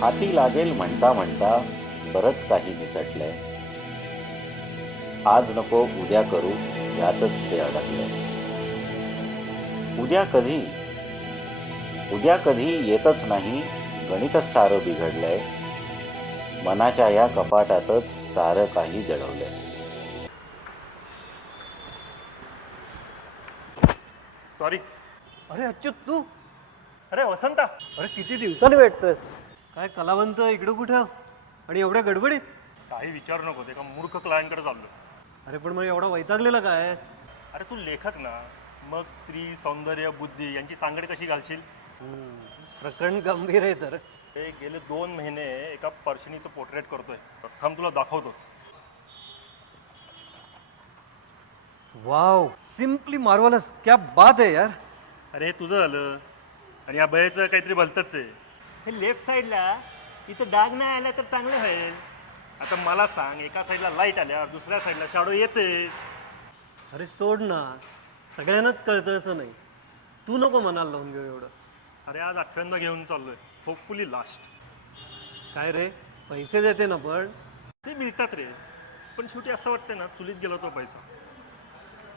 हाती लागेल म्हणता म्हणता बरंच काही निसटलंय. आज नको उद्या करू यातच ते अडकलंय. उद्या कधी उद्या कधी येतच नाही, गणितच सारं बिघडलंय. मनाच्या या कपाटातच सारं काही जडवलंय. सॉरी. अरे अच्युत तू. अरे वसंता, अरे किती दिवसांनी भेटतोयस. काय कलावंत इकडं कुठं आणि एवढ्या गडबडीत. काही विचारू नकोस, एका मूर्ख क्लायंटकडे चाललो. अरे पण मग एवढा वैतागलेला काय. अरे तू लेखक ना, मग स्त्री सौंदर्य बुद्धी यांची सांगड कशी घालशील? प्रकरण गंभीर आहे तर. ते गेले 2 महिने एका पर्शिनीचं पोर्ट्रेट करतोय. प्रथम तुला दाखवतोच. वाव, सिम्पली मार्वलस, क्या बात आहे यार. अरे हे तुझं झालं आणि या बयाचं काहीतरी भलतंच आहे. हे लेफ्ट साईडला इथं डाग नाही आला तर चांगलं होईल. आता मला सांग, एका साईडला लाईट आल्या दुसऱ्या साईडला शॅडो येतेच. अरे सोड ना, सगळ्यांनाच कळतं असं नाही. तू नको मनाला लावून घेऊ एवढं. अरे आज 8व्यांदा घेऊन चाललोय, होपफुली लास्ट. काय रे, पैसे देते ना पण. ते मिळतात रे, पण शेवटी असं वाटतं ना, चुलीत गेला तो पैसा.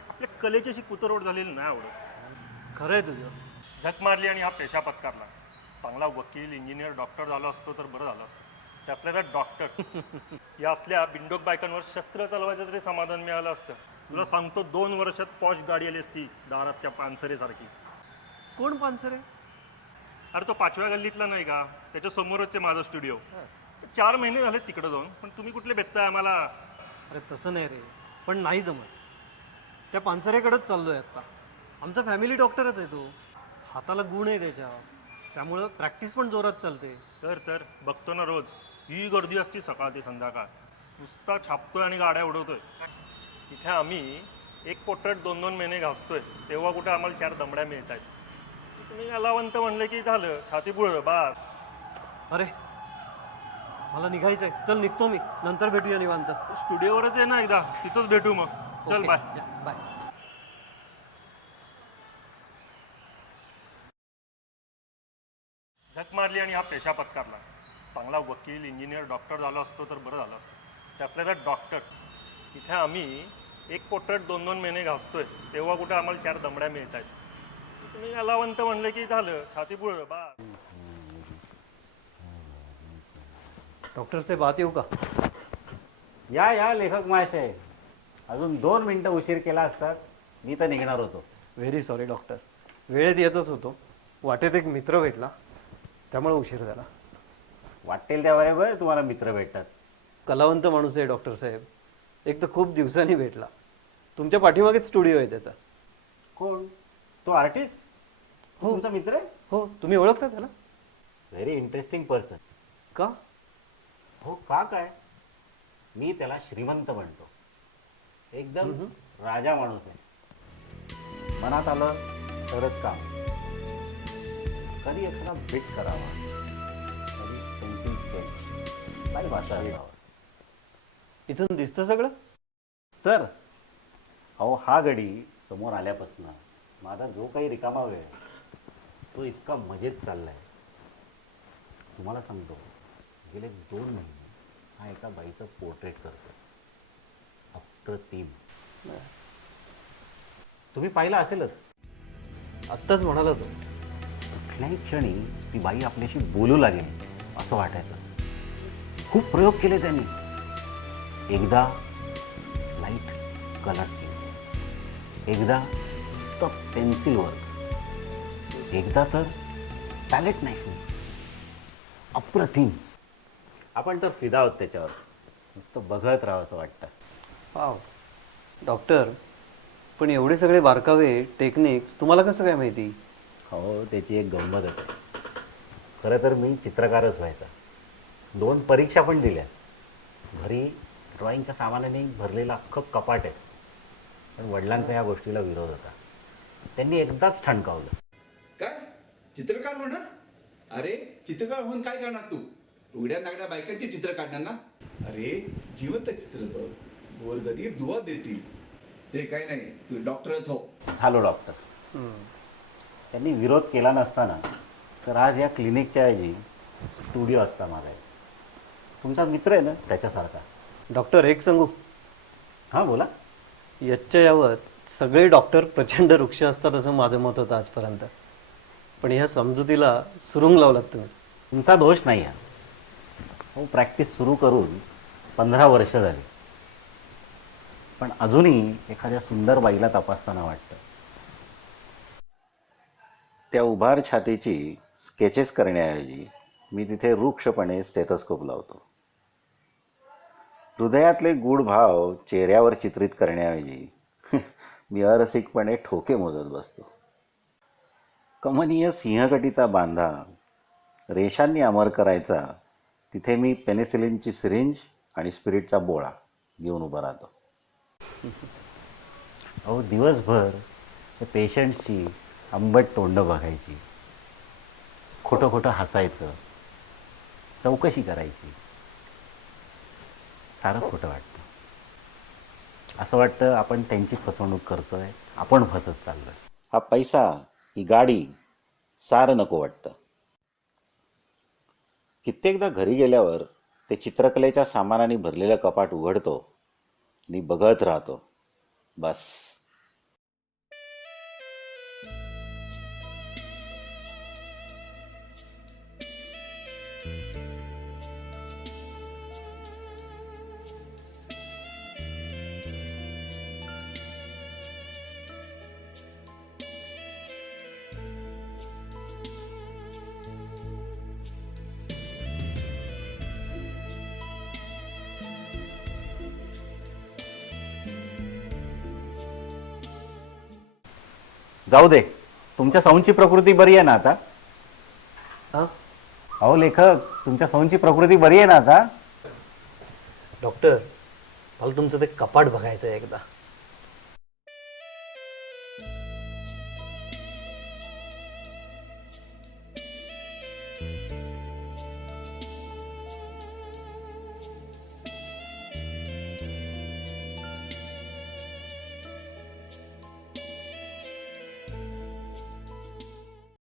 आपल्या कलेची अशी कुतरवड झालेली नाही आवडत. खरंय तुझं. झक मारली आणि हा पेशा पत्कारला. चांगला वकील इंजिनियर डॉक्टर झालो असतो तर बरं झालं असतं. त्यातल्या त्यात डॉक्टर या असल्या बिंडोक बायकांवर शस्त्र चालवायचं तरी समाधान मिळालं असतं. तुला सांगतो 2 वर्षात पॉश गाडी आली असती दारात त्या पानसरेसारखी. कोण पानसरे. अरे तो 5व्या गल्लीतला नाही का, त्याच्या समोरच आहे माझा स्टुडिओ. 4 महिने झाले तिकडे जाऊन, पण तुम्ही कुठले भेटताय आम्हाला? अरे तसं नाही रे, पण नाही जमत. त्या पानसरेकडेच चाललोय आत्ता. आमचा फॅमिली डॉक्टरच आहे तो. हाताला गुण आहे त्याच्या, त्यामुळं प्रॅक्टिस पण जोरात चालते. तर बघतो ना रोज. ही गर्दी असती सकाळ ते संध्याकाळ. नुसता छापतोय आणि गाड्या उडवतोय. इथे आम्ही एक पोर्ट्रेट 2-2 महिने घासतोय, तेव्हा कुठे आम्हाला 4 दमड्या मिळत आहेत. तुम्ही कलावंत म्हणले की झालं, छाती पुढं बास. अरे मला निघायचंय, चल निघतो मी, नंतर भेटूया निवांत. स्टुडिओवरच आहे ना एकदा, तिथंच भेटू मग. चल बाय. बाय. झक मारली आणि हा पेशा पत्कारला. चांगला वकील इंजिनियर डॉक्टर झालो असतो तर बरं झालं असतं. त्यातल्या त्यात डॉक्टर. इथे आम्ही एक पोर्ट्रेट 2-2 महिने घासतोय, तेव्हा कुठे आम्हाला 4 दमड्या मिळत आहेत. तुम्ही कलावंत म्हणले की झालं, छाती पुढं बा. डॉक्टर साहेब आत येऊ का. या या लेखक महाशय, अजून 2 मिनिटं उशीर केला असतात, मी तर निघणार होतो. व्हेरी सॉरी डॉक्टर, वेळेत येतच होतो. वाटेत एक मित्र भेटला, त्यामुळे उशीर झाला. वाटेल त्या बरोबर तुम्हाला मित्र भेटतात. कलावंत माणूस आहे डॉक्टर साहेब. एक तर खूप दिवसांनी भेटला. तुमच्या पाठीमागेच स्टुडिओ आहे त्याचा. कोण तो आर्टिस्ट? हो. तुमचा मित्र आहे? हो, तुम्ही ओळखता त्याला. Very interesting person. का. हो का काय, मी त्याला श्रीमंत म्हणतो. एकदम राजा माणूस आहे. मनात आलं तरच काम. कधी एखादा बिट करावा, कधी पेन्सिल स्केच, काय भाषा असावा. इथून दिसतं सगळं. तर अहो हा गडी समोर आल्यापासून माझा जो काही रिकामा वेळ आहे, तो इतका मजेत चाललाय. तुम्हाला सांगतो, गेले 2 महिने हा एका बाईचं पोर्ट्रेट करतो. अप्रतिम. तुम्ही पाहिलं असेलच. आत्ताच म्हणाला तो. कुठल्याही क्षणी ती बाई आपल्याशी बोलू लागेल असं वाटायचं. खूप प्रयोग केले त्यांनी. एकदा लाईट कलर केले, एकदा पेन्सिल वर्क, एकदा तर पॅलेट नाही. अप्रतिम. आपण तर फिदा आहोत त्याच्यावर. नुसतं बघत राहावं असं वाटतं. वाव डॉक्टर, पण एवढे सगळे बारकावे टेक्निक्स तुम्हाला कसं काय माहिती. हो, त्याची एक गंमत आहे. खरं तर मी चित्रकारच व्हायचा. 2 परीक्षा पण दिल्या. घरी ड्रॉइंगच्या सामानाने भरलेलं अख्खं कपाट आहे. पण वडिलांचा या गोष्टीला विरोध होता. त्यांनी एकदाच ठणकावलं. काय चित्रकार होणार. अरे चित्रकार होऊन काय करणार तू. उघड्या नागड्या बायकांची चित्र काढणार ना. अरे जिवंत चित्र बघ, गोरगरीब दुवा देतील. ते काही नाही, तू डॉक्टरच हो. झालो डॉक्टर. त्यांनी विरोध केला नसताना तर आज या क्लिनिकच्या ऐवजी स्टुडिओ असता मागाय. तुमचा मित्र आहे ना त्याच्यासारखा. डॉक्टर एक सांगू, हां बोला. याच्या यावत सगळे डॉक्टर प्रचंड वृक्ष असतात असं माझं मत होतं आजपर्यंत. पण ह्या समजुतीला सुरुंग लावलात तुम्ही. तुमचा दोष नाही आहे. हो, प्रॅक्टिस सुरू करून 15 वर्ष झाली, पण अजूनही एखाद्या सुंदर बाईला तपासताना वाटतं. त्या उभार छातीची स्केचेस करण्याऐवजी मी तिथे रूक्षपणे स्टेथोस्कोप लावतो. हृदयातले गूढ भाव चेहऱ्यावर चित्रित करण्याऐवजी मी अरसिकपणे ठोके मोजत बसतो. कमनीय सिंहकटीचा बांधा रेषांनी अमर करायचा, तिथे मी पेनिसिलिनची सिरिंज आणि स्पिरिटचा बोळा घेऊन उभा राहतो. अहो, दिवसभर त्या पेशंटची आंबट तोंडं बघायची, खोटं खोटं हसायचं, चौकशी करायची. सारं खोटं वाटतं. असं वाटतं आपण त्यांची फसवणूक करतोय, आपण फसत चाललोय. हा पैसा, ही गाडी, सारं नको वाटतं. कित्येकदा घरी गेल्यावर ते चित्रकलेच्या सामानाने भरलेलं कपाट उघडतो आणि बघत राहतो. बस. जाऊ दे. तुमच्या सौंची प्रकृती बरी आहे ना आता? हां अहो लेखक, तुमच्या सौंची प्रकृती बरी आहे ना आता? डॉक्टर, मला तुमचं ते कपाट बघायचं आहे एकदा.